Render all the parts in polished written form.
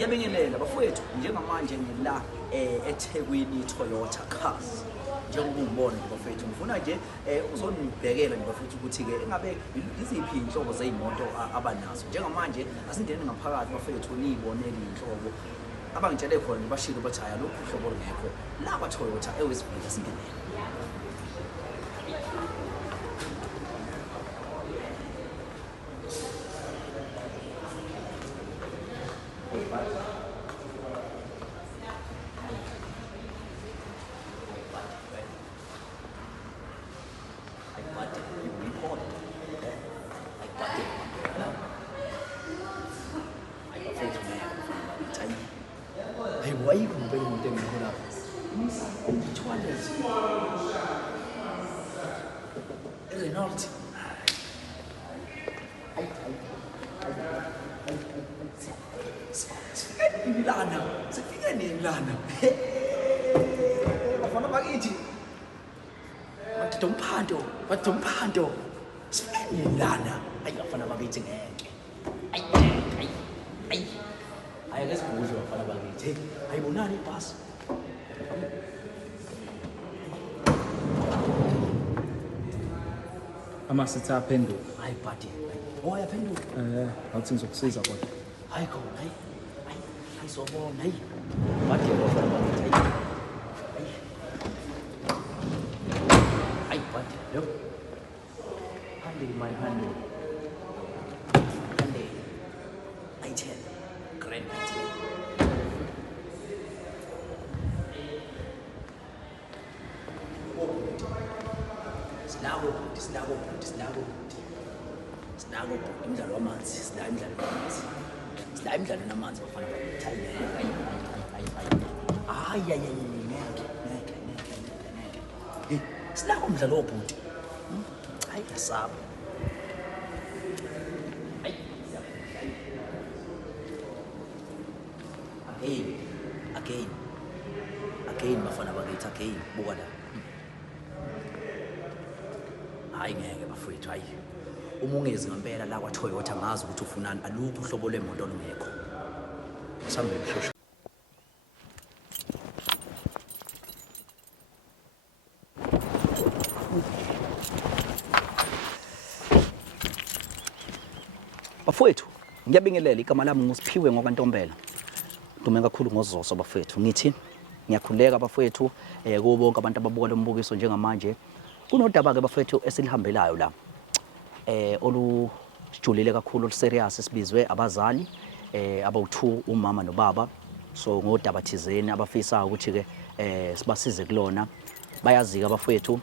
Ngiyabingelela bafowethu njengamanje ngila eThekwini Toyota Cars. Njengoba ungibona nje bafowethu ngifuna nje uzonibhekela nje bafowethu ukuthi ke engabe iziphi inhlobo zezimoto abanazo. Njengamanje asingene ngaphakathi bafowethu nibonele inhlobo abangitshele khona bashilo bathi haya lokhu uhlobo lungekho la kwa Toyota ewesibili asingenele. Hey, why you comparing with them? Renault. Milana. Sifika ni Milana. Bafana bakithi. Batomphando. Sifika ni Milana. Ayi bafana bakithi ngeke. Ayi. Ayakesibuzo bafana bakithi. Ayibonani ibhasi. Amasithi aphenduka. Hayi buddy. Yaphenduka. Awuthi ngizokusiza kodwa. Hayi khona, hayi. Ayizobona, hayi. Buddy bafana bakithi. Hayi buddy. Yo. Handle my handle. Handle. I tell. Grand I Sinako imidlalo wamanzi, sila imidlalo namanzi bafana bakithi. Ngeke. Sinako umdlalo wobhuti. Hayi asaba. Again bafana bakithi again buka la. Hayi ngeke bafowethu hayi. Uma ungezi ngempela la kwa Toyota ngazi ukuthi ufunani alukho uhlobo lwemoto olungekho. Sambe kushosha. Bafowethu ngiyabingelela igama lami nguSiphiwe ngokaNtombela. Dume kakhulu ngoZoso bafowethu. Ngithi ngiyakhuleka bafowethu kubo bonke abantu ababuka lo mbukiso njengamanje. Kunodaba ke bafowethu esilihambelayo la. Olujulile kakhulu oluserious sibizwe abazali abawu2 umama nobaba. So ngodaba thizeni abafisa ukuthi ke sibasize kulona. Bayazika bafowethu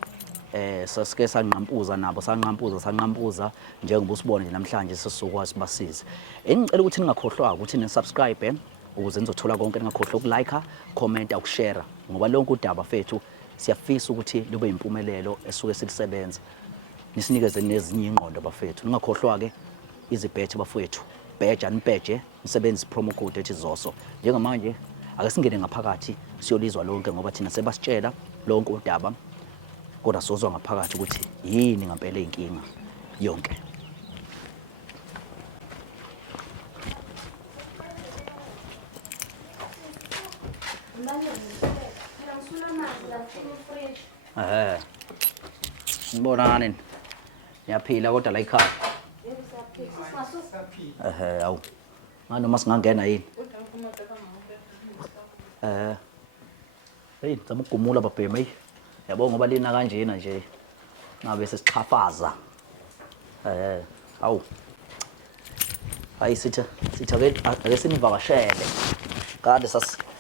sasike sanqampuza nabo sanqampuza njengoba usibone nje namhlanje sesizokwazi sibasize. Engicela ukuthi ningakhohlwa ukuthi nisubscribe ukuze nizothola konke, ningakhohlwa ukulike, comment, ukushare ngoba lonke udaba fethu siyafisa ukuthi lube impumelelo esuke silisebenza. Nisinikeze nezinye ingqondo bafethu. Ningakhohlwa ke izibhethe bafethu. Bheja nibheje nisebenza promo code ethi Zoso. Njengamanje ake singene ngaphakathi siyolizwa lonke ngoba thina sebasitshela lonke udaba. Kodwa sozwa ngaphakathi ukuthi yini ngempela inkinga yonke. Ngibonani. Ngiyaphila kodwa la ekhaya. Awu. Nganoma singangena yini? Hey, zama ukugumula babhema. Yabonga ngoba lina kanjena nje. Ngabe sesichafaza. Awu. Hayi sitha ake sinivakashele. Kade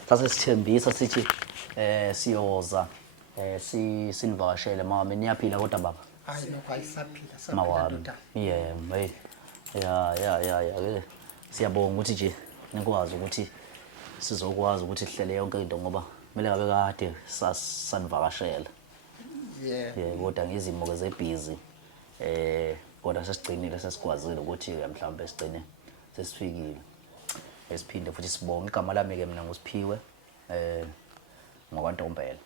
sasithembisa sithi siyoza sinivakashele mama niyaphila kodwa baba. Hayi nokho ayisaphila saphila. Hey. Ya. Siyabonga ukuthi nje nikwazi ukuthi sizokwazi ukuthi sihlele yonke into ngoba kumele ngabe kade sanivakashela. Kodwa ngizimo ke zebhizi. Kodwa sesigcinile sesikwazile ukuthi mhlawumbe sigcine sesifikile. Esiphinde futhi sibonge igama lami ke mina nguSiphiwe ngokaNtombela.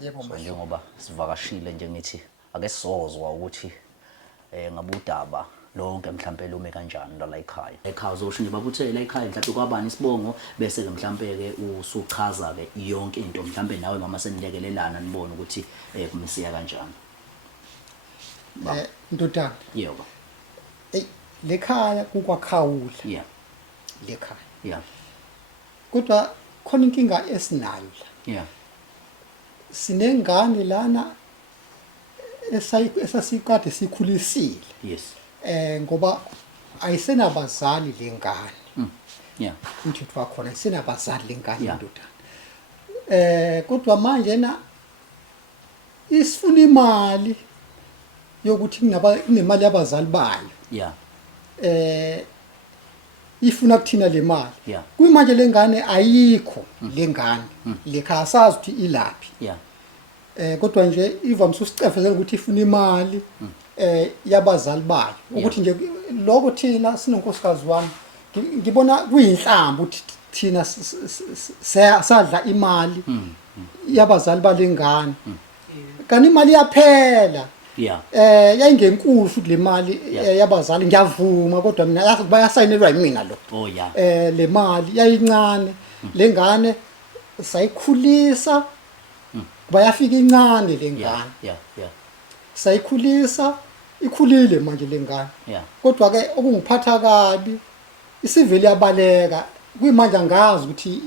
Yebo manje njengoba sivakashile nje ngithi ake sizozwa ukuthi ngabudaba lonke mhlambe lume kanjani la ekhaya. Ekhaya uzosho nje babuthe la ekhaya mhlambe kwabani isibongo bese ke mhlambe ke usuchaza ke yonke into mhlambe nawe mama senilekelelana nibone ukuthi kumisiya kanjani. Ndodana Yebo. lekhaya kukwakhawula Yeah. lekhaya Yeah. kodwa khona inkinga esinayo la Yeah. sinengane lana esasikade sikhulisile Yes. ngoba ayisenabazali lengane Yeah. umthetho wakhona ayisenabazali lengane Yeah. ndodana kodwa manje na isifuna imali yokuthi kunemali yabazali bayo Yeah. ifuna kuthina le mali Yeah. kuyimanje lengane ayikho lengane lekhaya sazi ukuthi ilaphi Yeah. kodwa nje ivamise usicefezela ukuthi ifuna imali yabazali bayo ukuthi nje lokho thina sinonkosikazi wami ngibona kuyinhlamba ukuthi thina sadla imali yabazali balengane kanti imali yaphela Yeah. yayingenkulu futhi le mali yabazali ngiyavuma kodwa mina yazi bayasayinelwa yimina lo Oh yeah. le mali yayincane lengane sayikhulisa bayafika incane lengane Yeah. Yeah. sayikhulisa ikhulile manje lengane Yeah. kodwa ke okungiphatha kabi isivele yabaleka kuyimanje angazi ukuthi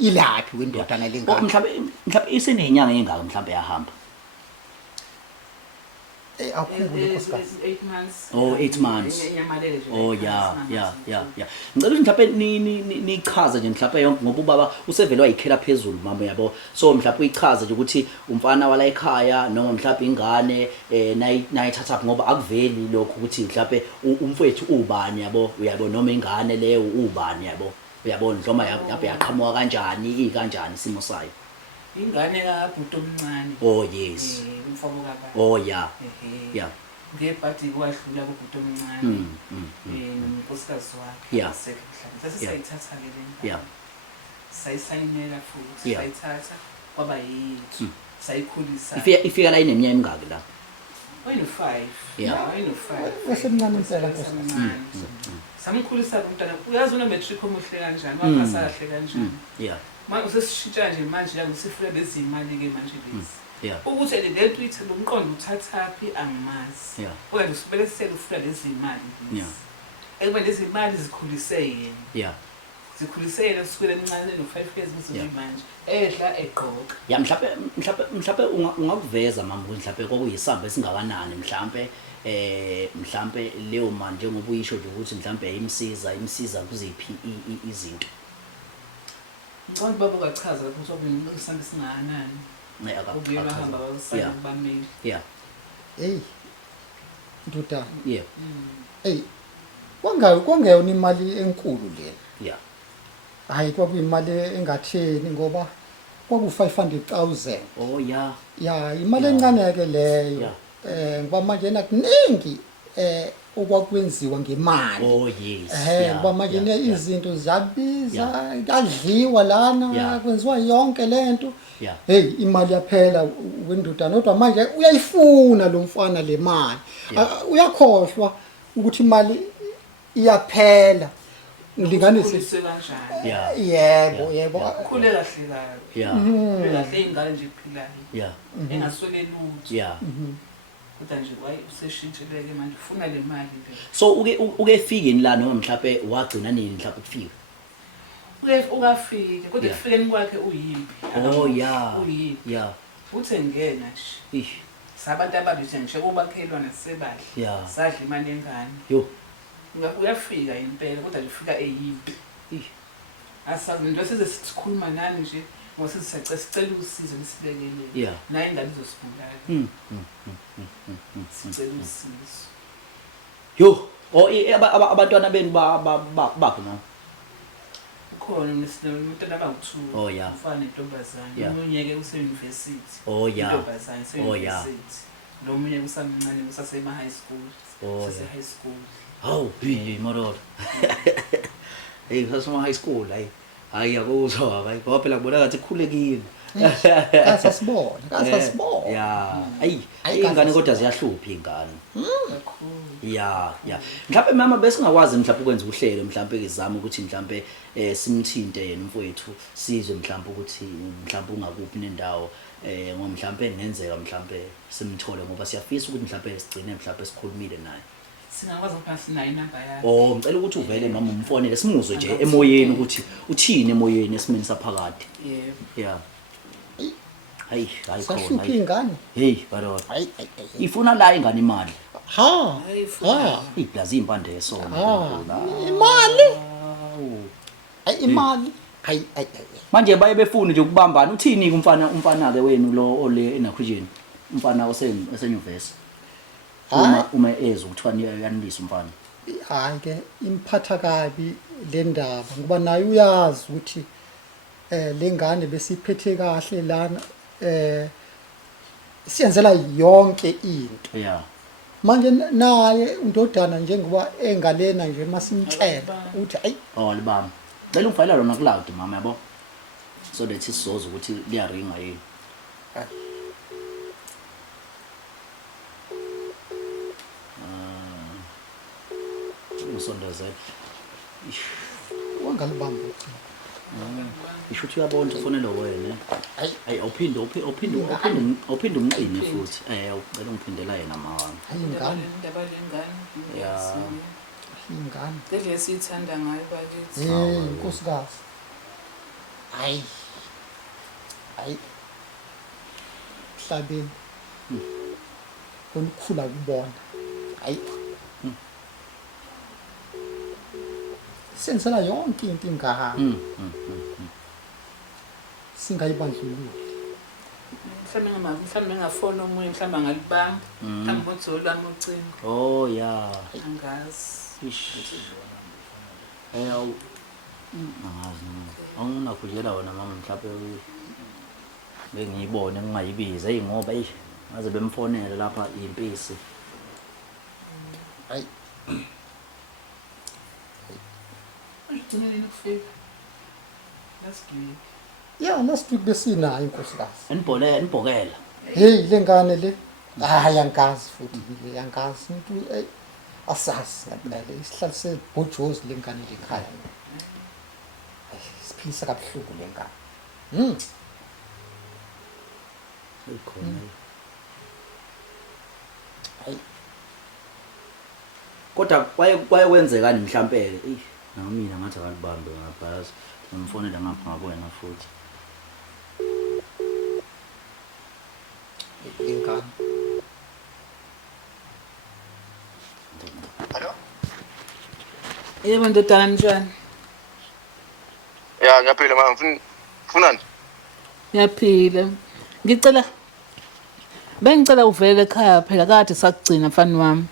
ilaphi wendodana lengane Mhlambe isenenyanga engaka mhlambe yahamba. akhulu nkosikazi 8 months. Oh, 8 months. Nyamalele nje. Oh yeah. Ngicela ukuthi mhlawumbe nichaze nje mhlawumbe yonke ngoba ubaba usevele wayikhela phezulu mama yabo. So mhlawumbe uyichaze nje ukuthi umfana wala ekhaya noma mhlawumbe ingane nayithatha ngoba akuveli lokho ukuthi mhlawumbe umfowethu ubani yabo uyabo noma ingane leyo ubani yabo uyabona noma yabe yaqhamuka kanjani ikanjani isimo sayo. Ingane kabhuti omncane. Oh yes. Umfabo kababa. Oh yeah. Yeah. Ngebhadi kwadlula kubhuti omncane. Nonkosikazi wakhe. Yeah. Sase sayithatha ke le. Yeah. Sayisayinela futhi Yeah. sayithatha kwaba yethu. Sayikhulisa. Ifika la ineminyaka emingaki la? Wayino 5. Yeah. Wayino 5. Wasemncane impela Samkhulisa umntana. Uyazi una matric omuhle kanjani? Wapasa kahle kanjani? Yeah. Manje usesishintsha nje manje la usifuna lezi imali ke manje lezi. Yeah. Ukuthi le nto ithi lo mqondo uthathaphi angimazi. Yeah. Okanye usibele sele ufuna lezi imali lezi. Yeah. Ekube lezi imali zikhulise yena. Yeah. Zikhulise yena kusukela emncane no5 years bese manje. Edla egqoka. Ya mhlawumbe ungakuveza mama ukuthi mhlawumbe kwakuyisamba esingakanani mhlawumbe leyo manje njengoba uyisho nje ukuthi mhlawumbe imsiza kuziphi izinto. Ngicela baba ukachaza ukuthi obini isamba singakanani. Ubuyela bahamba bayosayina kubameli. Yeah. hey ndodana Yeah. hey kwangeyona imali enkulu lena Yeah. hayi kwakuyimali engatheni ngoba kwaku500,000 Oh yeah. ya imali encane ke leyo ngoba manje nakuningi okwakwenziwa ngemali Oh yes. ngoba manje izinto ziyabiza kadliwa lana kwenziwa yonke lento Yeah. hey imali yaphela wendodana kodwa manje uyayifuna lo mfana le mali uyakhohlwa ukuthi imali iyaphela ngilinganise kanjani. yebo Ukhule kahle kahle. Yeah. Ukhule kahle ingane nje iphilayo. Yeah. Engaswele lutho. Yeah. Kodwa nje useshintshileke manje ufuna le mali le. So ukefikini la noma mhlawumbe wagcina nini mhlawumbe ukufika? Ukafike kodwa kufikeni kwakhe uyimpi. Oh yeah. Uyimpi. Yeah. Uthe ngena nje. Ish. Sabantu ababili nje kubakhelwana sebahle. Yeah. Sadla imali engane. Yo. Uyafika impela kodwa nje ufika eyimpi. Ish. Asazi nje size sikhuluma nani nje ngoba sicela usizo nisibekele. Yeah. Naye ingane izosibulala. Sicela usizo. Yo, abantwana beni bakho na? Ukhona umntana abangu2. Oh yeah. Ufana nentombazane. Yeah. Omunye ke use-university. Oh yeah. Intombazane Oh yeah. use-university. Lo munye usamncane usasema high school. Oh Sase yeah. high school. Hawu, marolo. Hey, sasoma high school hayi. Hayi yakuzwa hayi. Ngoba phela kubona ngathi khulekile. Kasasibona. Yeah. Ayi, Ayi, ingane kahle kodwa ziyahlupha ingane. kakhulu. Yeah. Mhlawumbe mama besingakwazi mhlawumbe ukwenza uhlelo mhlawumbe izama ukuthi mhlawumbe simthinte yena mfowethu sizwe mhlawumbe ukuthi mhlawumbe ungakuphi nendawo ngoba mhlawumbe nenzeka mhlawumbe simthole ngoba siyafisa ukuthi mhlawumbe sigcine mhlawumbe sikhulumile naye. Singakwazi ukuba sinayo inamba yakhe. Oh ngicela ukuthi uvele noma umfonele simuzwe nje emoyeni ukuthi uthini emoyeni esimeni saphakade. Yebo. Yeah. Hayi Sahlupha khona. ingane. Hey baro. Hayi. Ifuna la ingane imali. Ha. Ha. Iblazi impande yesona. Imali. Hayi imali. Hayi. Manje baye befuna nje ukubambana uthini umfana ke wenu lo ole enakhujeni umfana osenyuvesi uma eza ukuthiwa niyanilisa umfana Hayi ke imphatha kabi le ndaba ngoba naye uyazi ukuthi lengane besiphethe kahle lana siyenzela yonke into. yeah Manje naye undodana njengoba engalena nje masimtshela uthi ayi libamba bela ungifayela lona cloud mama yabo so that sizoza ukuthi liyaringa yini usondezela wangalibamba uthi isho ukuthi uyabona ufonela wena ayi awuphinde umqine futhi ucela ungiphindela yena mawami hayi ingane Indaba lengane. Yeah. ingane Leli sithanda ngayo bakithi. nkosikazi hayi hlabeni olukhula kubona hayi senzela yonke into ingahamba singayibandlululi Mhlawumbe ngafona omunye mhlawumbe angalibamba. Mhlawumbe uthi lami ucingo. oh yeah Angazi. angazi anginakujela wona mama mhlawumbe bengiyibone ngingayibiza ngoba ngaze bemfonele lapha impisi hayi Ugcine nini ukufika? Last week. last week besinayo inkosikazi enibhokela hey lengane le hayi angazi futhi angazi umuntu asazi ngempela isihlalo sebhojozi lengane lekhaya siphilisa kabuhlungu lengane ikhona hayi kodwa kwaye kwenzekani mhlawumbe mina ngathi akalibambe ngabhazi ngimfonela ngapha ngakona futhi lengane Hello? Yebo ndodana njani? Ya ngiyaphila mama funani? Ngiyaphila. Bengicela uvele ekhaya phela kade sakugcina mfani wami.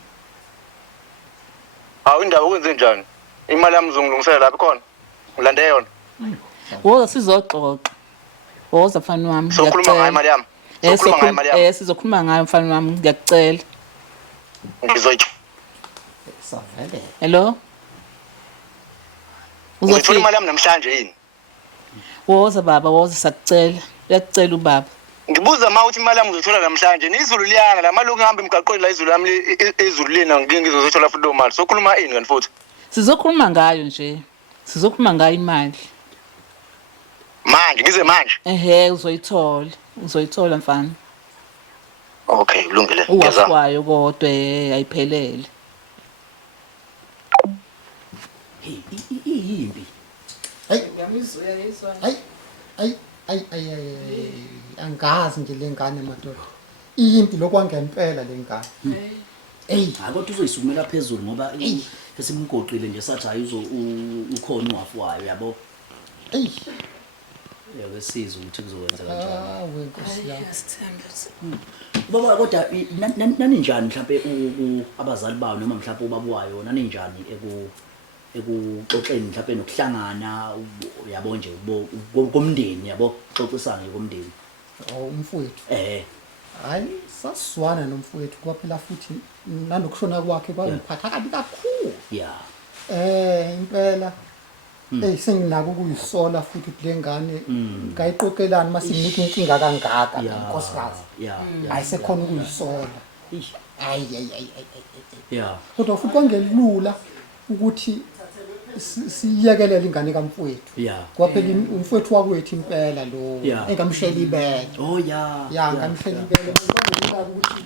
Hawu indaba ukwenze njani? Imali yami uzongilungisela lapha khona. Ngilande yona. Woza sizoxoxa. Woza mfani wami. Sokhuluma ngayo imali yami. Sokhuluma ngayo imali yami. Sizokhuluma ngayo mfani wami ngiyakucela. Ngizoyithola savele Hello? imali yami namhlanje yini? Woza baba, woza sakucela. Uyakucela ubaba. Ngibuza ma uthi imali yami uzothola namhlanje. Izulu liyanga la mali ongihamba emgaqweni la izulu lami izulu lina ngizothola futhi lo mali. Sokhuluma ini kanti futhi? Sizokhuluma ngayo nje. Sizokhuluma ngayo imali. Manje ngize manje. Uzoyithola. Uzoyithola mfana. Okay, kulungile. Uwaswayo kodwa ayiphelele. hey iyimbi hayi angazi nje lengane madoda iyimpi lokwangempela lengane kodwa uzoyisukumela phezulu ngoba esimgoqile nje sathi hayi ukhona uwafayo yabo yabesiza ukuthi kuzokwenza kanjani wenkosi yami baba kodwa nani njani mhlawumbe abazali bawo noma mhlawumbe ubabuwayo nani njani ekuxoxeni mhlawumbe nokuhlangana yabo nje komndeni yabo xoxisana komndeni umfowethu hayi sasizwana nomfowethu kwaphela futhi nanokushona kwakhe kwangiphatha kabi kakhulu yeah impela senginako ukuyisola futhi kule ngane ngayiqoqelana masinika inkinga kangaka nkosikazi ayisekhona ukuyisola hayi yeah kodwa futhi kwangelula ukuthi siyekelele ingane kamfowethu yeah ngoba phela umfowethu wakwethu impela lo Yeah. engamshela ibele oh yeah ya ngamshela ibele ngoba ukuthi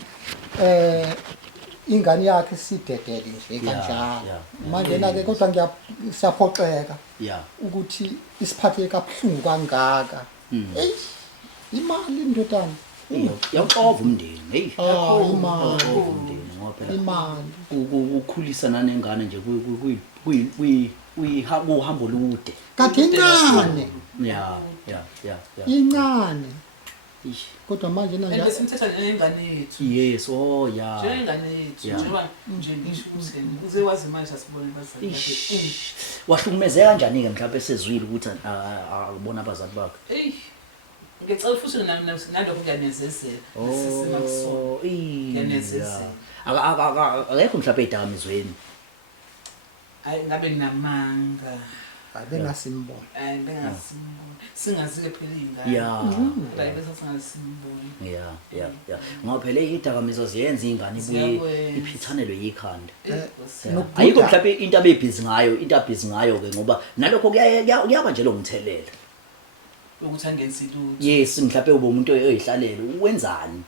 ingane yakhe sidedele nje kanjalo yeah. manje ke kodwa siyaphoxeka yeah ukuthi isiphathe kabuhlungu kangaka imali ndodana yaqova umndeni hey imali umndeni ngoba phela imali ukukhulisa nanengane nje kuhambo lude kade incane yeah incane Ish. kodwa manje nanje Besimthetha njengengane yethu. yes oh yeah Njengengane yethu. Yeah. Njengoba nje ngisho ukuthi uze wazi manje asibone bazali bakhe. Ish. Wahlukumezeka kanjani ke mhlawumbe esezwile ukuthi akubona abazali bakhe Ey. Ngicela futhi nalokho kuyanezezela. Sesimakusona. Kuyanezezela. Akekho mhlawumbe edakamizweni Hayi ngabe nginamanga. abengasimbona Bengasimbona. Singazi-ke phela ingane. yeah Hayi bese singasimbona. yeah ngoba phela idakamizwa ziyenza ingane ibuye Ziyakwenza. iphithanelwe yikhanda Nokubhuda- ayikho mhlawumbe into abebhizi ngayo ke ngoba nalokho kuyaba nje lo mthelela Ukuthi angenzi lutho. yes mhlawumbe ube umuntu oyihlalela wenzani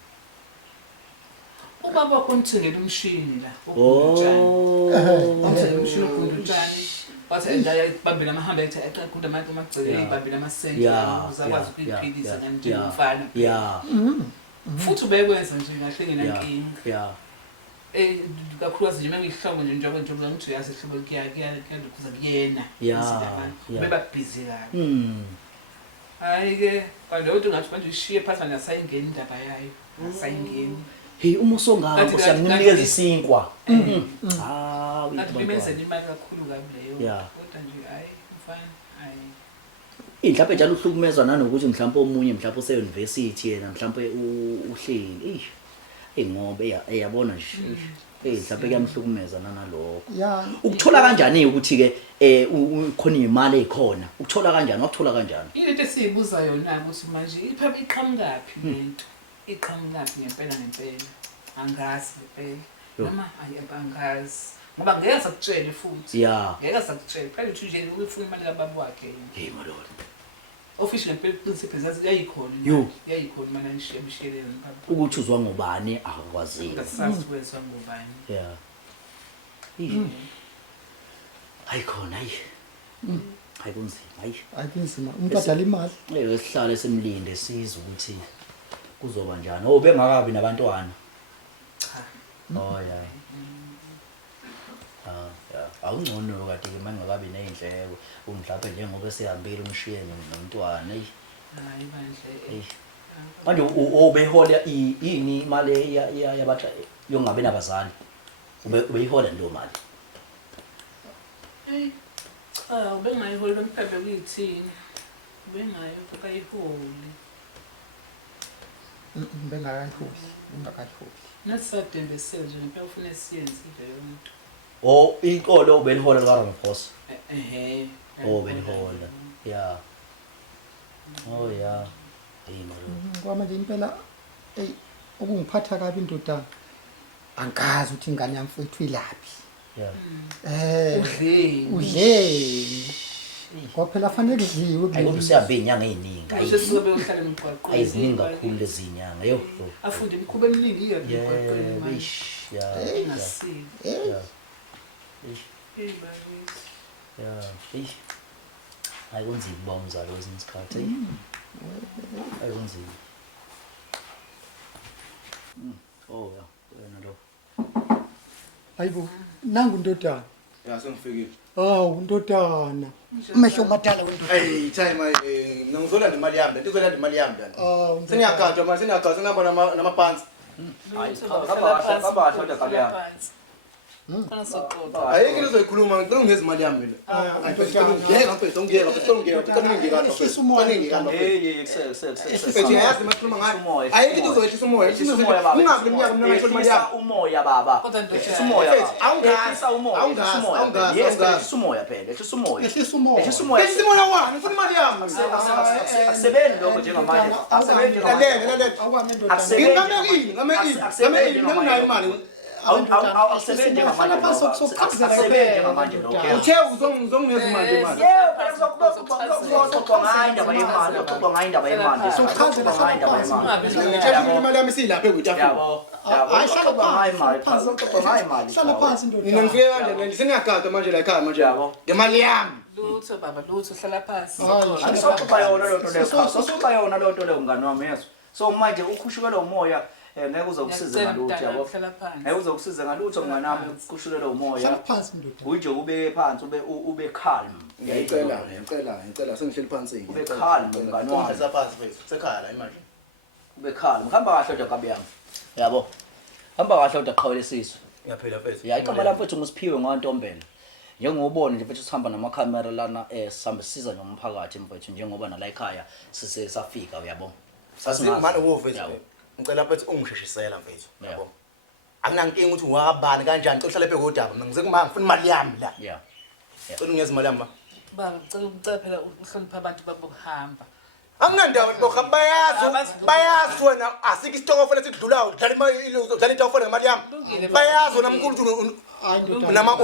Ubaba wakho umthengele umshini la. Umthengele umshini ogunda utshani. Wathi ndayibambela amahamba ethi aqaqunda amagcele ibambela amasenti uzakwazi ukuyiphilisa kanje umfana. yeah Futhi ubekwenza nje kahle ngenankinga. yeah Kakhulukazi nje mengihlobo nje njengoba ngithi uyazi ihlobo kuyalukhuza kuyena. Beba busy kabi. Hayi ke kanje uthi ngathi manje ushiye phansi nasayingeni indaba yayo. Asayingeni. hey uma usongako siyakunikeza isinkwa Ngathi bimenzela imali kakhulu kabi leyo. Yeah. Kodwa nje hayi mfana hayi. mhlawumbe njalo uhlukumezwa nanokuthi mhlawumbe omunye mhlawumbe use university yena mhlawumbe uhleli ngoba eyabona nje mhlawumbe kuyamhlukumeza nanalokho ya ukuthola kanjani ukuthi ke khona imali ekhona ukuthola kanjani wakuthola kanjani Into esiyibuza yona ukuthi manje iphepha iqhamukaphi lento iqhamukaphi ngempela angazi ngempela noma angazi ngoba ngeke sakutshele futhi yeah ngeke sakutshele phela uthi nje ufuna imali kababa wakhe hey malona official ngempela principle zazi yayikhona Yo. yayikhona mana ngishemishelele baba ukuthi uzwa ngobani akwazi ngasazi kwezwa ngobani yeah ayikhona hayi kunzima hayi akunzima umuntu adala imali sihlale semlinde siza ukuthi kuzoba njani bengakabi nabantwana cha oh yeah awungcono kade ke mangakabi nezindleko umhlawumbe njengoba sihambile umshiyene nomntwana hayi bandle manje ubehola yini imali yabathi yongabe nabazali ubeyihola ndo mali cha ubengayiholi bemphephe kuyithini ubengayo akayiholi bengakayiholi nasadembesele nje ngempela ufuna siyenzile yonke inkolo ubelihola likaRamaphosa belihola yeah oh yeah ngoba manje impela okungiphatha kabi indodana angazi ukuthi ingane yamfowethu ilaphi yeah udleni ngoba phela fanele kudliwe ayikodwa usihambe inyanga eziningi Sesizobe uhlala emgwaqweni. ayiziningi kakhulu lezi nyanga yo Afunde imikhuba eminingi emgwaqweni manje. yeah Engasile. yeah Hey bakithi. yeah ayikunzima uba umzali kwesinye isikhathi ayikunzima oh yeah wena lo hayibo nangu indodana Ya sengifikile. indodana umehlo madala wendoda Hey time mina ngizolanda imali yami. Ngizolanda imali yami la. Seniyakhatha manje seniyakhatha ngihamba namaphansi. Hayi, kabasha kodwa kaliyapha. Khona soxoxa. ayike lizoyikhuluma ngicela ungeze imali yami mina ngiyeka mfethu ungiyeka mfethu ungiyeka Ehlisa umoya. mfethu yazi makhuluma ngayo ayike lizoyehlisa umoya ungabi leminyaka mina ngithola imali yami umoya baba Kodwa ndoda. ehlisa umoya Mfethu, baba awungazi, ehlisa umoya awungazi, ehlisa umoya awungazi, yes awungazi. ehlisa umoya phela ehlisa umoya Ehlisa umoya. ehlisa umoya ngithi imali wami ngifuna imali yami akusebenzi lokho njengamanje akusebenzi lalela lalela Awami ndodana. ngamekile ngamekile imali akusebenzi njengamanje akusebenzi njengamanje lokho uthe uzongeza imali yebo phela kuzoxoxwa ngayo indaba yemali kuzoxoxwa ngayo indaba yemali Sokuchazela ngayo indaba yemali ngithe imali yami silapha ekuyitafuna yabo yabo Hayi, hlala kuzoxoxwa ngayo imali phansi. kuzoxoxwa ngayo imali Hlala phansi ndodana. mina ngifike kanje manje seniyagada manje la ekhaya manje Yabo. ngemali yami Lutho baba, lutho hlala phansi. Hayi, Angisoxoxa yona lento leyo soxoxa yona lento leyo mngani wami yeso so manje ukhushukelwa umoya ngeke uzokusiza ngalutho yabo Hlala phansi. ngeke uzokusiza ngalutho mngani wami ukhushukelwa umoya Hlala phansi ndodana. uje ube phansi ube calm ngiyacela sengihleli phansi ube calm mngani wami phansi mfethu sekhaya la imali ube calm hamba kahle kodwa kabi yami yabo hamba kahle kodwa qhawelesizwe ngiyaphila mfethu ya igama lapho ethi ngusiphiwe ngwantombela njengobona nje mfethu sihamba namakhamera lana sihambe siza nomphakathi mfethu njengoba nala ekhaya sisafika uyabo sasimane wofethu ngicela mfethu ungisheshisela mfethu yabo akunankinga ukuthi wabani kanjani cela uhlale phe kodaba mina ngizekumanga ngifuna imali yami la yeah cela ungeze imali yami Baba, ngicela phela uhlonipha abantu babokuhamba. anginandaba lokho bayazi wena asike isitokofela esikudlulayo dlala imali udlala itokofela ngemali yami bayazi wena mkhulu Hayi ndodana.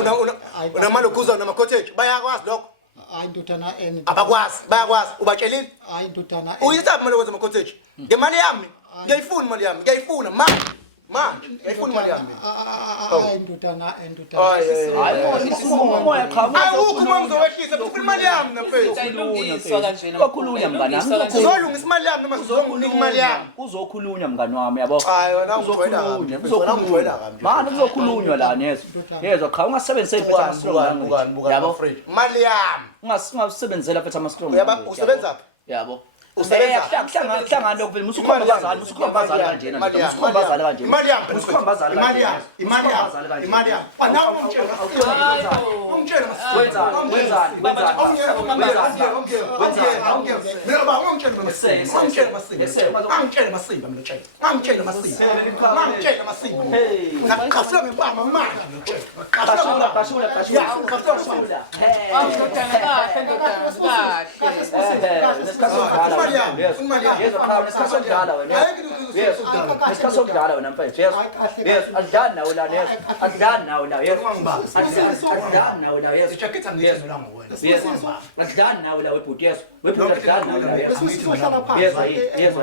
unamalokuza nama-cottage bayakwazi lokho Hayi ndodana abakwazi bayakwazi ubatshelile Hayi ndodana. uyisaphi imali yokwenza ama-cottage ngemali yami ngiyayifuna imali yami ngiyayifuna manje ngiyayifuna imali yami Hayi ndodana ndodana. hayi umoya qhamuka awukho uma ngizowehlisa ngifuna imali yami namfethu Ilungiswa kanjena. Uzokhulunywa mngani wami. uzolungisa imali yami noma sizonginika imali yami uzokhulunywa mngani wami yabo hayi wena ungijwayela kabi manje kuzokhulunywa la nezo yezwa qha ungasebenzise phela ama-strong yabo imali yami ungasebenzela phela ama-strong uyaba usebenzaphi yabo Usebenza? hlangana lokho phela musukhomba bazali musukhomba bazali kanjena musukhomba bazali kanjena imali yami musukhomba bazali kanjena imali yami wanawo ungitshela nesikhathi wena mfethu yeso yeso adlani nawe la yeso adlani nawe la yeso adlani nawe la yeso yeso adlani nawe la webhuti yeso webhuti adlani nawe la yeso yeso yeso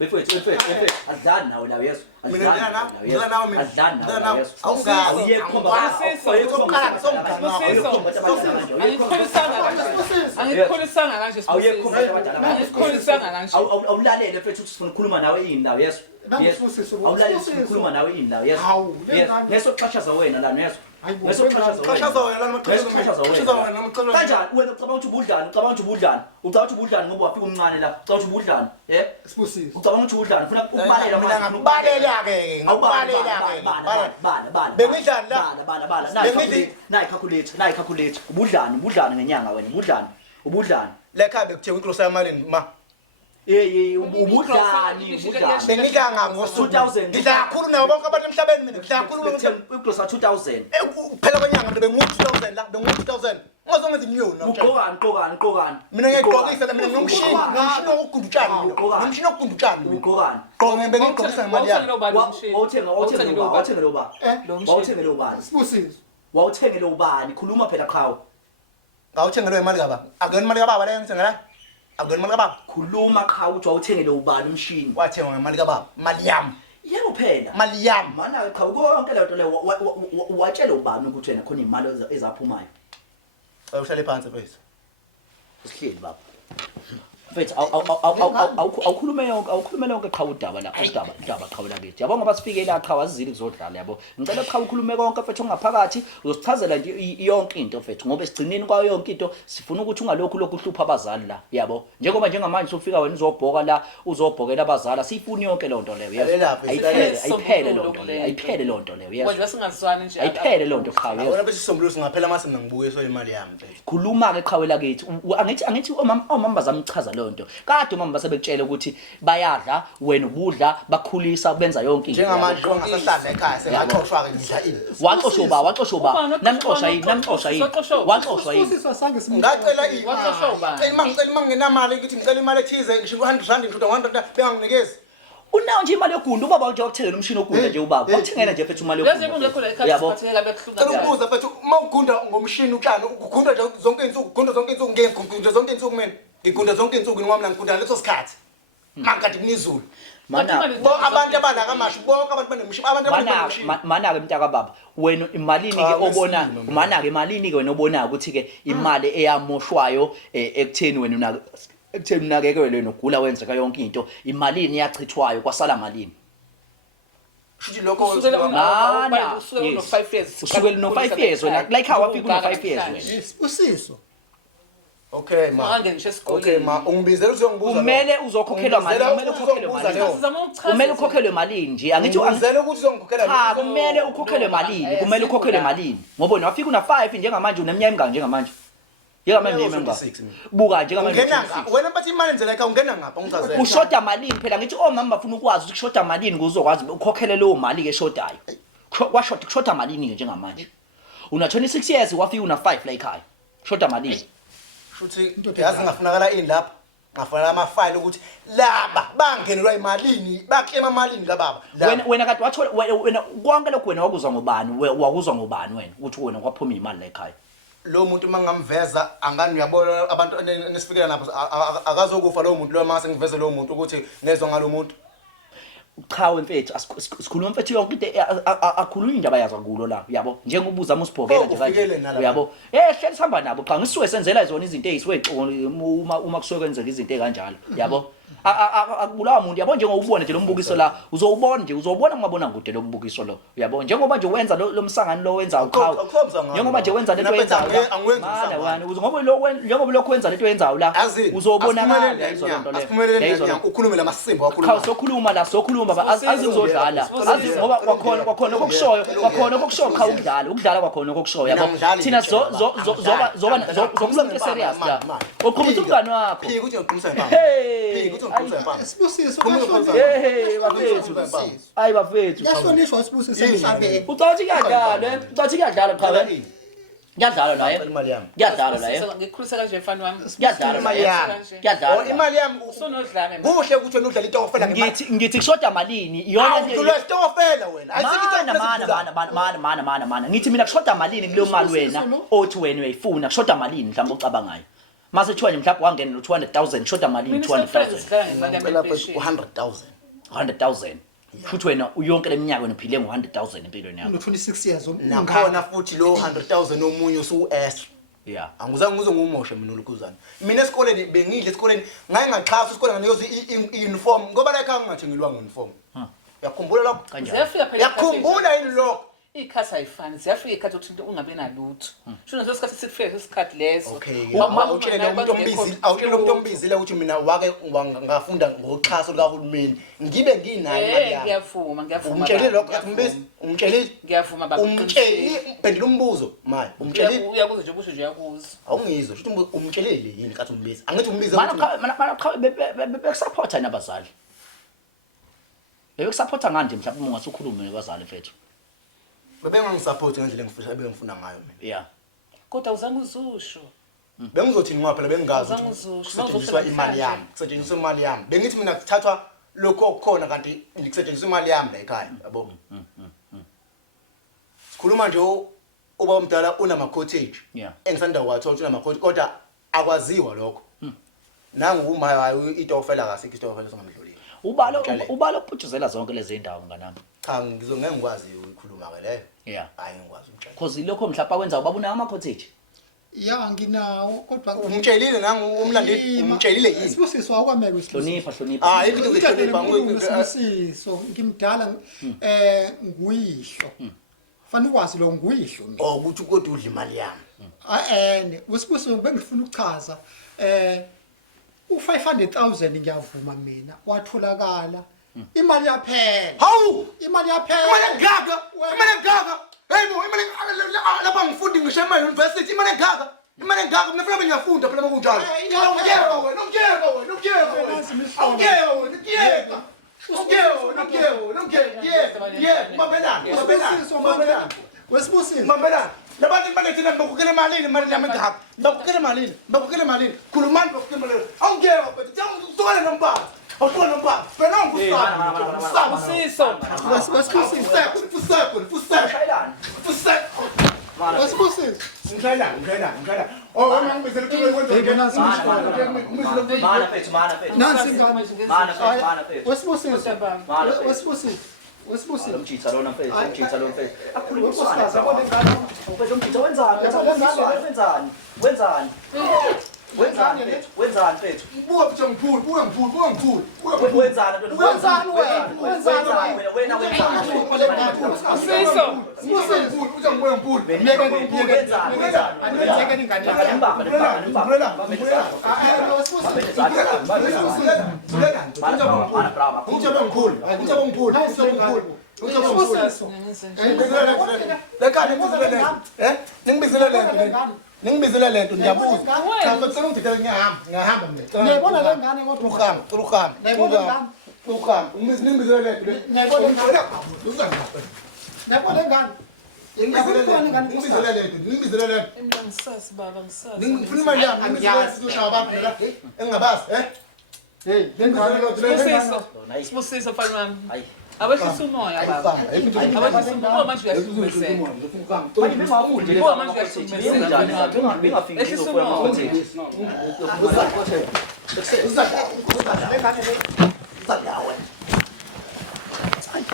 wefethu adlani nawe la yeso adlani nawe la yeso Angikholisanga kanje Angikholisanga kanje. awulalele mfethu ukuthi sifuna ukukhuluma nawe yini la yeso awulalele sifuna ukukhuluma nawe yini la yeso nesoxhashaza wena la neso kanjani wena ucabanga ukuthi ubudlani ngoba wafika umncane la ucabanga ukuthi ubudlani ucabanga ukuthi ubudlani ufuna ukubalela nayi calculator ubudlani ngenyanga wena ubudlani lekha bekuthiwa inhloso yamalini ma ubudlani bengidla ngo-2000 ngidla kakhulu nabo bonke abantu emhlabeni mina ngidla kakhulu uklosa 2000 kuphela kwenyanga bengu-2000 la bengu-2000 ungazongenza inyoni uqokani mina ngiyayigqokisa mina nomshini wokugunda utshani nomshini wokugunda utshani uqokani gqoke bengiyigqokisa ngemali yami wawuthengele ubani khuluma phela qhawe ngawuthengele imali kababa akuyona imali kababa leyo ngithengela akuyona imali kababa khuluma qhawe ukuthi wawuthengele ubani umshini wathengwa ngemali kababa mali yami yebo phela mali yami mana qhawe konke lento leyo watshela ubani ukuthi wena khona imali ezaphumayo uhlale phansi mfethu usihleli baba mfethu awukhulume yonke qha udaba la udaba qha la kithi yabo ngoba sifike la qha wazizile kuzodlala yabo ngicela qha ukhulume konke mfethu ongaphakathi uzosichazela nje yonke into mfethu ngoba esigcineni kwayo yonke into sifuna ukuthi ungalokhu uhlupha abazali la yabo njengoba njengamanje sofika wena uzobhoka la uzobhokela abazali sifuni yonke lonto leyo ayiphele lonto leyo yes Kwenza singazwani nje. ayiphele lonto qha Wena bese isombululo singaphela mase ngibuyiswa imali yami mfethu. khuluma ke qhawe la kithi angithi omama bazamchaza lonto kade omama basebekutshela ukuthi bayadla wena ubudla bakhulisa benza yonke into Njengamanje ongasahlala ekhaya sengaxoshwa ke ngidla ini. waxoshwa ba namxosha yini waxoshwa yini Usiswa sange Ngacela ini. Waxoshwa ubani? Ngicela manginamali ukuthi ngicela imali ethize ngisho 100 rand ngisho 100 benganginikezi. unawo nje imali yogunda ubaba nje ukuthengela umshini ogunda nje ubaba wakuthengela nje mfethu imali Yazi ungekho la ekhaya siphatheka bekuhluka. Cela ukubuza mfethu uma ugunda ngomshini utshani ugunda nje zonke izinsuku ugunda zonke izinsuku ngigunda zonke izinsuku mina ngigunda zonke izinsuku ngoba mina ngigunda leso sikhathi mangikade kunizulu abantu abala kamashu bonke abantu banemshini abantu abanemshini mana ke mntaka baba wena imalini ke obona mana ke imalini ke wena obona ukuthi ke imali eyamoshwayo ekutheni wena ekutheni unakekelwe nogula wenzeka yonke into imalini iyachithwayo kwasala malini Shuthi lokho Usukela no 5 years. usukela no 5 years wena like how wafika no 5 years wena Usiswa. Okay ma. Angange ngisho esikoleni. Okay ma ungibizela uzongibuza. kumele uzokhokhelwa mali kumele ukhokhelwe mali Sizama ukuchaza. kumele ukhokhelwe malini nje angithi Ungibizela ukuthi uzongikhokhela. cha kumele ukhokhelwe malini kumele ukhokhelwe malini ngoba wena wafika una 5 njengamanje uneminyaka emingaki njengamanje buka njengamanje Ungena wena bathi imali enzela ekhaya ungena ngapha ungichazela. ushoda malini phela ngithi omama bafuna ukwazi ukuthi kushoda malini ukuzokwazi ukhokhele leyo mali ke eshodayo kwashoda kushoda malini ke njengamanje una 26 years wafika una 5 la ekhaya shoda malini Shuthi yazi ngafunakala ini lapha ngafanele ama-file ukuthi laba bangenelwa imalini baklema malini kababa wena kade wathola wena konke lokho wena wakuzwa ngobani wakuzwa ngobani wena ukuthi wena kwaphuma imali la ekhaya lo muntu mangamveza angani uyabona abantu nesifikela nabo akazokufa lo muntu lo mase ngiveze lo muntu ukuthi nezwe ngalo muntu cha wemfethu sikhuluma mfethu yonke into akhuluma indaba yazo kulo la yabo njengobuza musibhokela nje kanje uyabo hleli sihamba nabo cha ngisuke senzela izona izinto ezisuke uma kusuke kwenzeka izinto ekanjalo yabo akubulawa umuntu yabo njengobubona nje lo mbukiso la uzobona ngabona kude lo mbukiso lo uyabo njengoba nje wenza lo msangano lo wenza uqhawe njengoba nje wenza lento yenzayo mala wani ngoba njengoba lokho wenza lento yenzayo la uzobonakala izolonto le ukhulume lamasimba wakhuluma cha sokhuluma la sokhuluma baba azizodlala azi ngoba kwakhona kokushoyo cha ukudlala kwakhona kokushoyo yabo thina zokuba serious la uqhubutha umngani wakho phika uthi uqhumisa impama phika uthi uqhumisa impama Sibusiswa. bafethu ayi bafethu Yahlonishwa usibusiswa emhlabeni. ucathi kuyadlala ucathi kuyadlala cha wena kuyadlala la imali yami kuyadlala la Ngikhulisa kanje mfana wami. kuyadlala imali yami kuyadlala imali yami Usonodlame. kuhle ukuthi wena udlala itofela ngithi kushoda malini iyona nje udlala itofela wena mana ngithi mina kushoda malini kuleyo mali wena othi wena uyayifuna kushoda malini mhlawumbe ucabangayo mase kuthiwa nje mhlawumbe wangena no 200,000 kushoda malini 200,000 100,000 futhi wena yonke leminyaka wena uphile ngo100,000 empilweni yakho No 26 years nakhona futhi lo 100,000 omunye usu-S yeah angizange ngizongumoshe mina uLukuzana mina esikoleni bengidle esikoleni ngaye ngaxhasa esikoleni nganiyoza i-uniform ngoba la ekhaya ngingathengelwa nge-uniform yakhumbula lokho Ziyafika phela. yakhumbula yini lokho Ikhathi ayifani. Ziyafika ikhathi ukuthi ungabe nalutho. Shona leso sikhathi sikufike isikhathi leso. okay awutshele umuntu ombizile awutshele umuntu ombizile ukuthi mina wake ngafunda ngoxhaso lukahulumeni ngibe nginayo imali yami Ngiyavuma. umtshele lokho kathi umbizi umtshele Ngiyavuma baba. umtshele pendula umbuzo manje umtshele Uyakuza nje ubusho nje uyakuza. awungizwa futhi umtshelele yini kathi umbizi angithi umbizi mana bekusupporta nabazali bekusupporta ngani mhlawumbe ungasukhuluma nabazali mfethu bebengangisupporti ngendlela engifuna ngayo mina yeah Kodwa uzange uzusho. bengizothini ngoba phela bengazi Uzange ukuthi uzusho. kusetshenziswa imali yami kusetshenziswa imali yami bengithi mina kuthathwa lokho okukhona kanti kusetshenziswa imali yami la ekhaya yabo sikhuluma nje uba umdala unama cottage Yeah. engisanda kwathola unama cottage kodwa akwaziwa lokho nangu umayo hayi itofela kahle itofela songamdlulile ubalo ukuphujuzela zonke lezi ndawo nganami cha ngizongengikwazi ukukhuluma ke leyo yeah hayi ngikwazi umtshela cause lokho mhlawumbe akwenza ubaba una ama cottage ya nginawo kodwa Umtshelile nangu umlandeli umtshelile yini? Sibusiso akwameke hlonipha Into ngihlonipha Sibusiso ngimdala nguyihlo. Fanele ukwazi lo nguyihlo mina. ukuthi kodwa udla imali yami. Usibusiso bengifuna ukuchaza u500,000 ngiyavuma mina watholakala imali yaphela. Hawu! Imali yaphela. Imali engaga. Hey bo, imali lapha ngifundi ngisho ema-university imali engaga. Imali engaga mina fanele ngiyafunda phela makunjalo. Ubambelana. Labantu balethina bakukela malini imali yami engaka. Bakukela malini. Khulumani bakukela malini. Awungeke mfethu. Usukela nombaba. Awusukela nombaba. Phela ngusaba. Siso. Wasibusiso. Ngishayela. Oh, wena ngibizela ukuthi kwenze mana fethu Nansi ingane. Wasibusiso. lo mjitha lona mfethu akhuluma Unkosikazi yabona ingane. mfethu umjitha wenzani fethu buka buthi ngiphula, wenzani wena Siso. Ningibizele lento ndiyabuza. Cha ngicela ungidedele ngiyahamba mina. Ngiyabona le ngane kodwa Uruhamba. Ningibizele lento. Ngiyabona le ngane. Ningibizele lento. Ngisasi baba ngisasi. Ngifuna imali yami, ngibizele sizoshaya abantu la. Engingabazi, Hey, le ngane Sibusiso mfana wami. hayi Abehlisa umoya baba. Abehlisa umoya manje uyahlumeseka. manje bengafundi le Buka manje uyahlumeseka. bengafiki Ehlisa ukuya umoya. amakhothe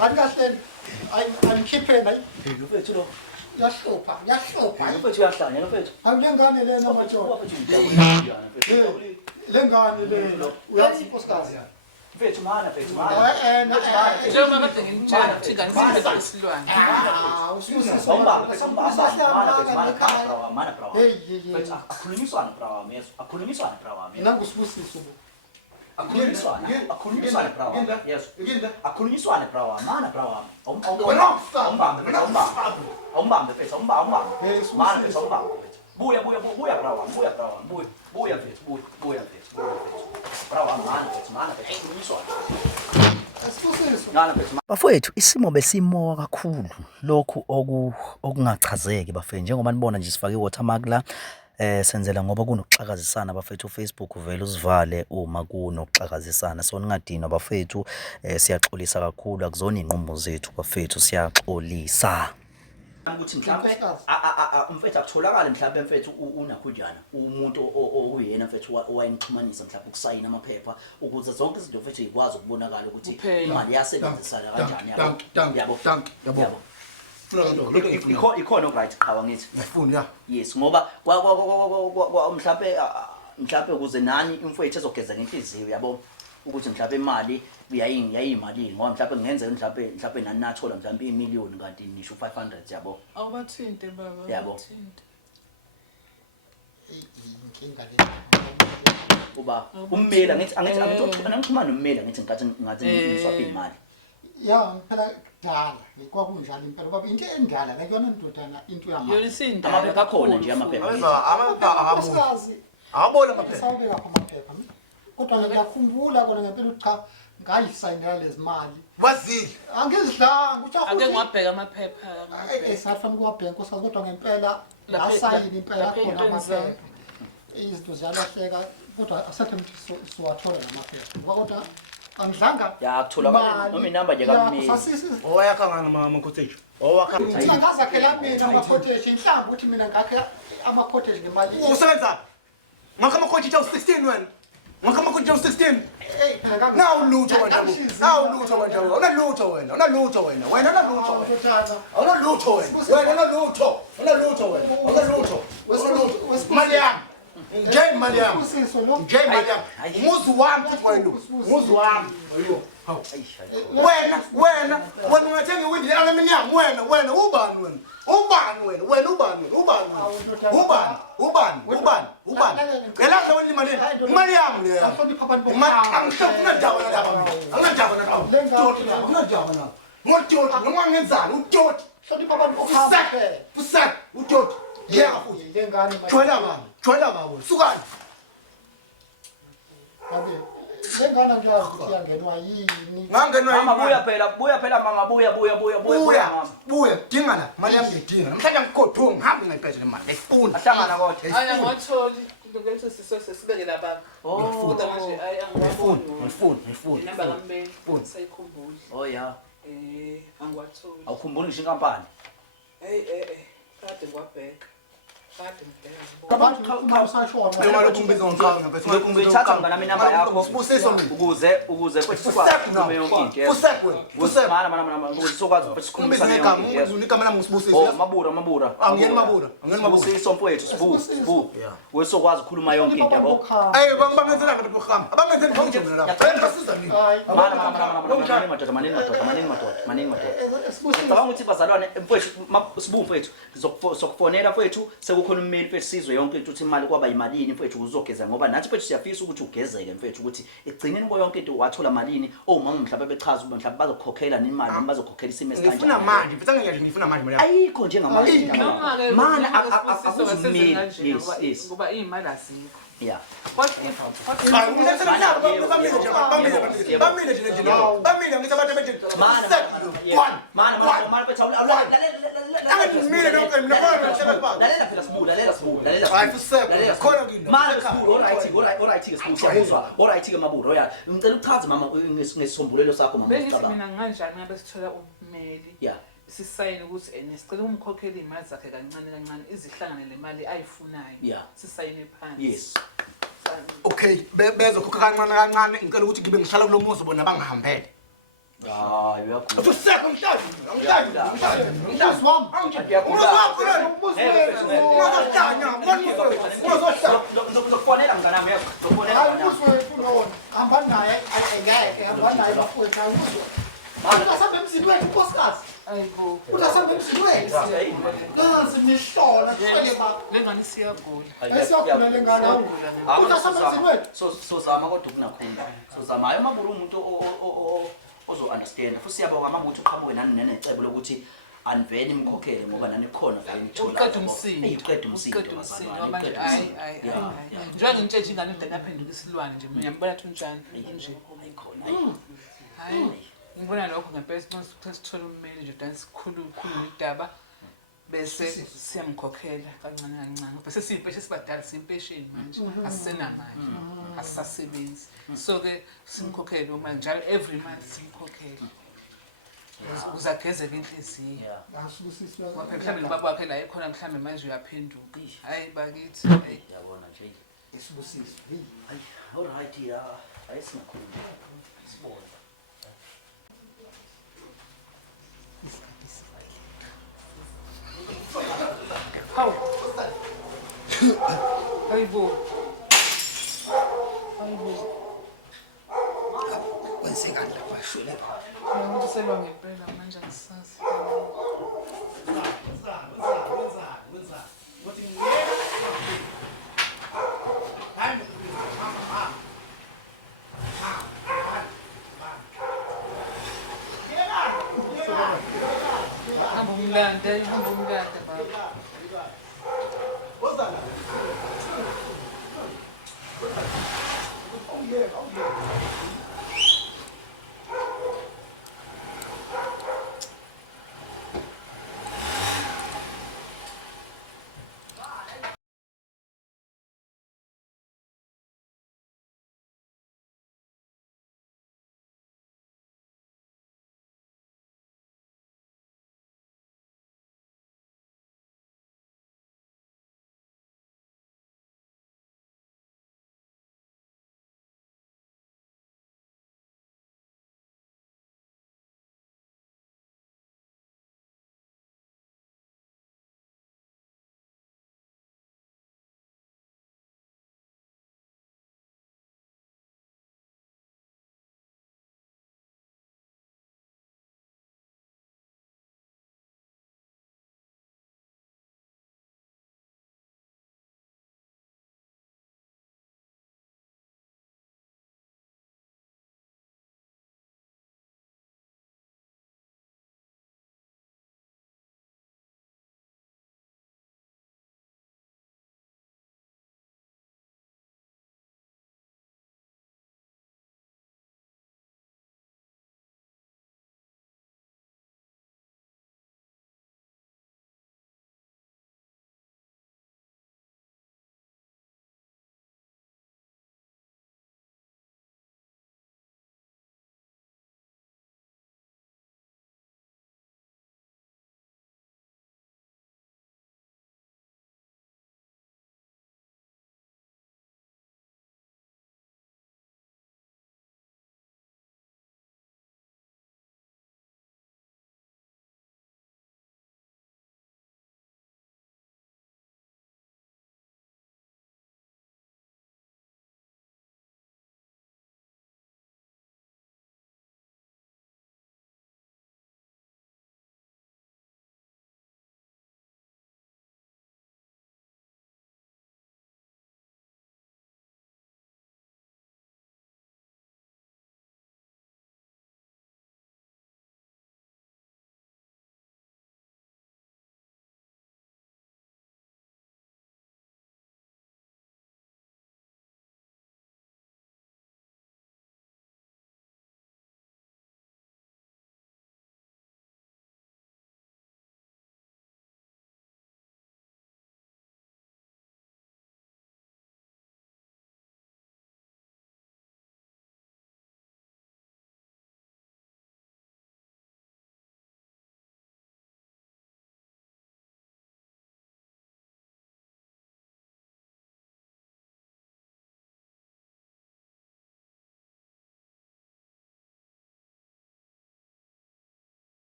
Angahleli. Angikhiphe la. mfethu lo Yahlupha. mfethu uyahlanya mfethu Angiyangane le namatshona. Le ngane le uyazi inkosikazi. mfethu mana Njengoba kade ngimtshela ukuthi ingane siyeza isilwane. Usibusiso. mana brawa mfethu akhulunyiswana brawa meso akhulunyiswana brawa meso Nangusibusiso. akhulunyiswana brawa yes akhulunyiswana brawa mana brawa awumbambe fethu mana fethu awumbambe buya brawa buya fethu brawa mana fethu akhulunyiswana bafowethu isimo besimowa kakhulu lokhu okungachazeki bafethu njengoba nibona nje sifake iwatermark la senzela ngoba kunokuxakazisana bafethu uFacebook vele usivale uma kunokuxakazisana so ningadinwa bafethu siyaxolisa kakhulu akuzona inqomo zethu bafethu siyaxolisa ukuthi mhlawumbe mfethu akutholakala mhlawumbe mfethu unakhunjana umuntu oyena mfethu owayinixhumanisa mhlawumbe ukusayina amaphepha ukuze zonke izinto mfethu zikwazi ukubonakala ukuthi imali yasebenzisana kanjani yabo ikhona right qhawa ngithi ngifuna yes ngoba mhlawumbe ukuze nani imfowethu ezogeza ngenhliziyo yabo ukuthi mhlawumbe imali yayimali ngoba mhlawumbe ngenze mhlawumbe nani nathola mhlawumbe imiliyoni kanti nisho 500 yabo Awubathinte baba. Yabo. Inkinga le. uba ummeli ngithi angixhumana nommeli ngithi ngathi ngiswaphe imali Ya phela dala kwakunjalo impela ngoba into endala lekuyona indodana into yamanje. Yona isindala. amaphepha akhona nje amaphepha Unkosikazi Awabona amaphepha. sawubeka khona amaphepha. Kodwa ngiyakhumbula kona ngempela ucha ngayisayinela lezi mali. Wazile. Angizidlanga uthi Ake ngiwabheka amaphepha. Safanele kuwabhenka nkosikazi kodwa ngempela asayini impela khona amaphepha. Izinto ziyalahleka kodwa asethe mthi siwathola namaphepha. Kodwa angidlanga yakutholakala noma inamba nje kammeli Owayakhanga ama-cottage. Owakha. ngaza phela mina ama-cottage mhlawumbe uthi mina ngakhe ama-cottage ngemali. Usebenza. Ngakho ama-cottage awu-16 wena. Ngakho ama-cottage awu-16. Nawulutho wena. Nawulutho wena. Unalutho wena. Unalutho wena. Wena unalutho wena. Unalutho wena. Wena unalutho. Unalutho wena. Unalutho. Unalutho. Mali yami. Nje mali yami. Nje mali yami. Umuzi wami futhi wena. Umuzi wami. Ayo. Wena ungathenga iwindi aluminium wena ubani wena? Ubani? Yala ndo imali yami le. Angifuna dawa na dawa. Angajaba na dawa. Angajaba na. Ngototi noma ngenzani utoti. Hlonipha abantu okhabe. Pusak utoti. Yeka futhi. Lengane Jwayela babo. Sukani. Ngabe lengane ngiyazi ukuthi yangenwa yini. Ngangenwa yini? Mama buya phela mama buya. Buya dinga la. Mali yami ngidinga. Namhlanje ngigodwa ngihambe ngayiphethe le mali. Ngifuna. Ahlangana kodwa. Hayi ngotholi ngicela sisose sibeke lapha. Ngifuna manje Ngifuna. Inamba kaMbeni sayikhumbula. Oh yeah. Angwatholi. Awukhumbuli ngisho inkampani. Kade kwabheka. Kade ngibheka. Abantu usashona. Noma lokhu ngibiza ngicanga mfethu. Ngithatha mngana inamba yakho. Sibusiso mina. Ukuze futhi sikwazi ukume yonke into. Fusak. Mana ukuthi sokwazi ukuthi sikhulume Igama lami ngisibusiso. Oh mabura. Angiyeni mabura. Sibusiso mfowethu sibu. Wesokwazi ukukhuluma yonke into yabo. Hey bangenzela ngabe ukuhamba. Abangenzela ngithola nje lapha. Ngisiza mina. Manini madoda. Ngicabanga ukuthi bazalwane mfowethu sibu mfowethu sokufonela mfowethu sekukhona ummeli mfowethu sizwe yonke into uthi imali kwaba yimalini mfowethu uzogeza ngoba nathi mfowethu siyafisa ukuthi ugezeke mfowethu ukuthi egcineni kwa yonke into wathola malini omama mhlawumbe bechaza uba mhlawumbe bazokukhokhela imali noma bazokukhokhela isimo esikanjani. Ngifuna manje mfethu ngiyathi ngifuna manje mali. Ayikho njengamanje. Mana akuzumeli. Yes. Ngoba imali azikho. Yeah. What sisayini ukuthi nesicela umkhokhela imali zakhe kancane izihlangane lemali ayifunayo sisayine phansi. Yes. Okay, bezokhokha kancane ngicela ukuthi ngibe ngihlala kulomuzi bona bangihambele. Hayi uyakhuluma. Useko mhlanje. Umuzi wami. Ngizokufonela mnganami yakho. Hayi umuzi wethu lona. Hamba naye ayeke hamba naye bafowethu awuzwe. Usasambe emzini wethu unkosikazi. Ayibo. Usasambe emzini wethu. Nansi nihlola kufanele ba. Lengane siyagula. Esiyagula lengane awugula. Usasambe emzini wethu. Sozama kodwa kunakhona. Sozama hayi maburu umuntu ozo understand. Futhi siyabonga amabuthi uqhamuke nani nenecebo lokuthi aniveni imkhokhele ngoba nani khona vele ithola. Uqeda umsindo manje. Hayi. Njengoba ngitshentshe ingane udana yaphenduka isilwane nje. Ngiyambona athi unjani nje. Hayi. Ngibona lokho ngempela sithola ummeli nje dance sikhulu idaba bese siyamkhokhela kancane. Bese siyipeshe sibadala simpesheni manje. Asisenamali. Asisasebenzi. So ke simkhokhele uma njalo every month simkhokhele. Uzagezeka inhliziyo. Asibusisi mhlawumbe ubaba wakhe la ekhona mhlawumbe manje uyaphenduka. Hayi bakithi. Yabona nje. Isibusisi. Hayi, alright ya. Ayisikhuluma. Sibona. Hawu. Hayibo. Kwensekani lapha shule. Ngiselwa ngempela manje angisazi. Hamba umlanda baba.